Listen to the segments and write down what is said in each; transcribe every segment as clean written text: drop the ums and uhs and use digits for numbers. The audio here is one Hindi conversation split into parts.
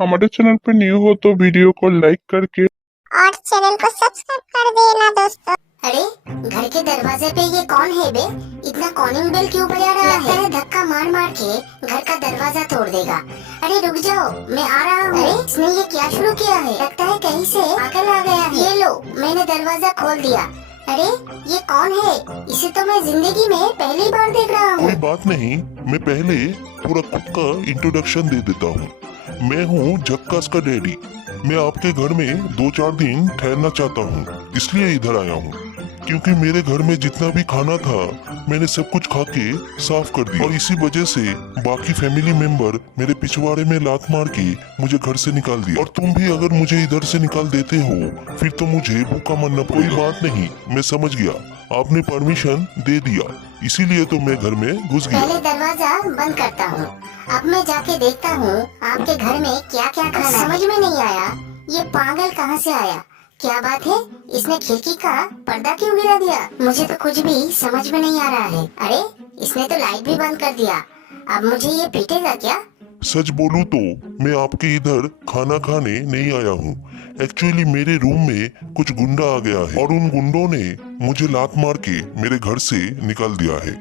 हमारे चैनल पे न्यू हो तो वीडियो को लाइक करके और चैनल को सब्सक्राइब कर देना दोस्तों। अरे घर के दरवाजे पे ये कौन है बे? इतना कॉलिंग बेल क्यों बजा रहा है? धक्का मार मार के घर का दरवाजा तोड़ देगा। अरे रुक जाओ, मैं आ रहा हूँ। अरे इसने ये क्या शुरू किया है? लगता है कहीं से पागल आ गया है। ये लो, मैंने दरवाजा खोल दिया। अरे ये कौन है? इसे तो मैं जिंदगी में पहली बार देख रहा हूँ। कोई बात नहीं, मैं पहले पूरा खुद का इंट्रोडक्शन दे देता हूँ। मैं हूँ झक्कास का डैडी। मैं आपके घर में 2-4 दिन ठहरना चाहता हूँ, इसलिए इधर आया हूँ। क्योंकि मेरे घर में जितना भी खाना था मैंने सब कुछ खा के साफ कर दिया और इसी वजह से बाकी फैमिली मेंबर मेरे पिछवाड़े में लात मार के मुझे घर से निकाल दिया। और तुम भी अगर मुझे इधर से निकाल देते हो फिर तो मुझे भूखा मरना। कोई बात नहीं, मैं समझ गया, आपने परमिशन दे दिया इसीलिए तो मैं घर में घुस गया। पहले दरवाजा बंद करता हूँ, अब मैं जाके देखता हूँ आपके घर में क्या क्या खाना। समझ में नहीं आया, ये पागल कहाँ से आया? क्या बात है, इसने खिड़की का पर्दा क्यों गिरा दिया? मुझे तो कुछ भी समझ में नहीं आ रहा है। अरे इसने तो लाइट भी बंद कर दिया, अब मुझे ये पीटेगा क्या? सच बोलूं तो मैं आपके इधर खाना खाने नहीं आया हूँ। एक्चुअली मेरे रूम में कुछ गुंडा आ गया है और उन गुंडों ने मुझे लात मार के मेरे घर से निकाल दिया है।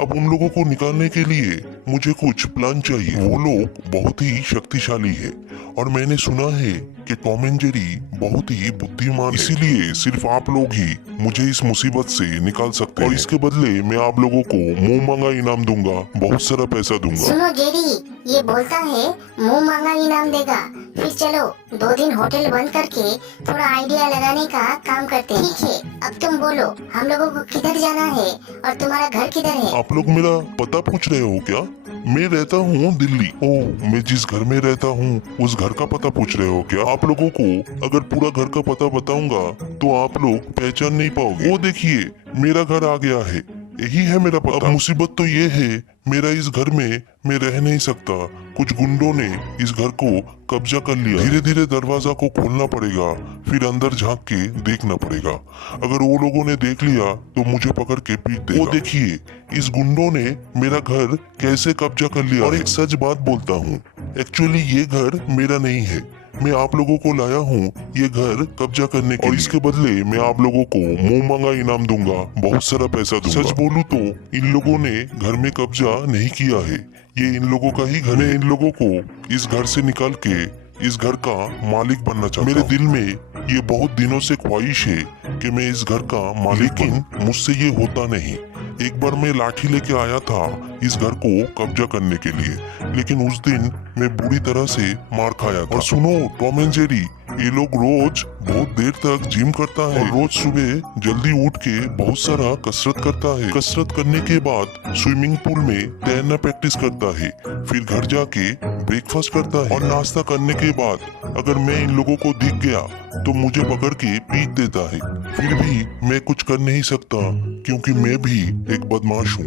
अब उन लोगों को निकालने के लिए मुझे कुछ प्लान चाहिए। वो लोग बहुत ही शक्तिशाली है और मैंने सुना है कि टॉम एंड जेरी बहुत ही बुद्धिमान है। इसीलिए सिर्फ आप लोग ही मुझे इस मुसीबत से निकाल सकते हैं और इसके बदले मैं आप लोगों को मुंह मांगा इनाम दूंगा, बहुत सारा पैसा दूंगा। सुनो जेरी, ये बोलता है मुंह मांगा इनाम देगा। फिर चलो 2 दिन होटल बंद करके थोड़ा आइडिया लगाने का काम करते हैं। ठीक है, अब तुम बोलो हम लोगों को किधर जाना है और तुम्हारा घर किधर है? आप लोग मेरा पता पूछ रहे हो क्या? मैं रहता हूँ दिल्ली। ओह, मैं जिस घर में रहता हूँ उस घर का पता पूछ रहे हो क्या? आप लोगों को अगर पूरा घर का पता बताऊंगा तो आप लोग पहचान नहीं पाओगे। वो देखिए, मेरा घर आ गया है, यही है मेरा पता। अब मुसीबत तो ये है, मेरा इस घर में मैं रह नहीं सकता। कुछ गुंडों ने इस घर को कब्जा कर लिया। धीरे धीरे दरवाजा को खोलना पड़ेगा, फिर अंदर झांक के देखना पड़ेगा। अगर वो लोगों ने देख लिया तो मुझे पकड़ के पीट देगा। वो देखिए, इस गुंडों ने मेरा घर कैसे कब्जा कर लिया। और एक सच बात बोलता हूँ, एक्चुअली ये घर मेरा नहीं है। मैं आप लोगों को लाया हूँ ये घर कब्जा करने के लिए। इसके बदले मैं आप लोगों को मुंह मांगा इनाम दूंगा, बहुत सारा पैसा दूंगा। सच बोलूं तो इन लोगों ने घर में कब्जा नहीं किया है, ये इन लोगों का ही घर है। इन लोगों को इस घर से निकाल के इस घर का मालिक बनना चाहता हूं। मेरे दिल में ये बहुत दिनों से ख्वाहिश है कि मैं इस घर का मालिक, लेकिन मुझसे ये होता नहीं। एक बार मैं लाठी लेके आया था इस घर को कब्जा करने के लिए, लेकिन उस दिन मैं बुरी तरह से मार खाया था। और सुनो टॉम एंड जेरी, ये लोग रोज बहुत देर तक जिम करता है और रोज सुबह जल्दी उठ के बहुत सारा कसरत करता है। कसरत करने के बाद स्विमिंग पूल में तैरना प्रैक्टिस करता है, फिर घर जाके ब्रेकफास्ट करता है और नाश्ता करने के बाद अगर मैं इन लोगों को दिख गया तो मुझे पकड़ के पीट देता है। फिर भी मैं कुछ कर नहीं सकता क्योंकि मैं भी एक बदमाश हूँ।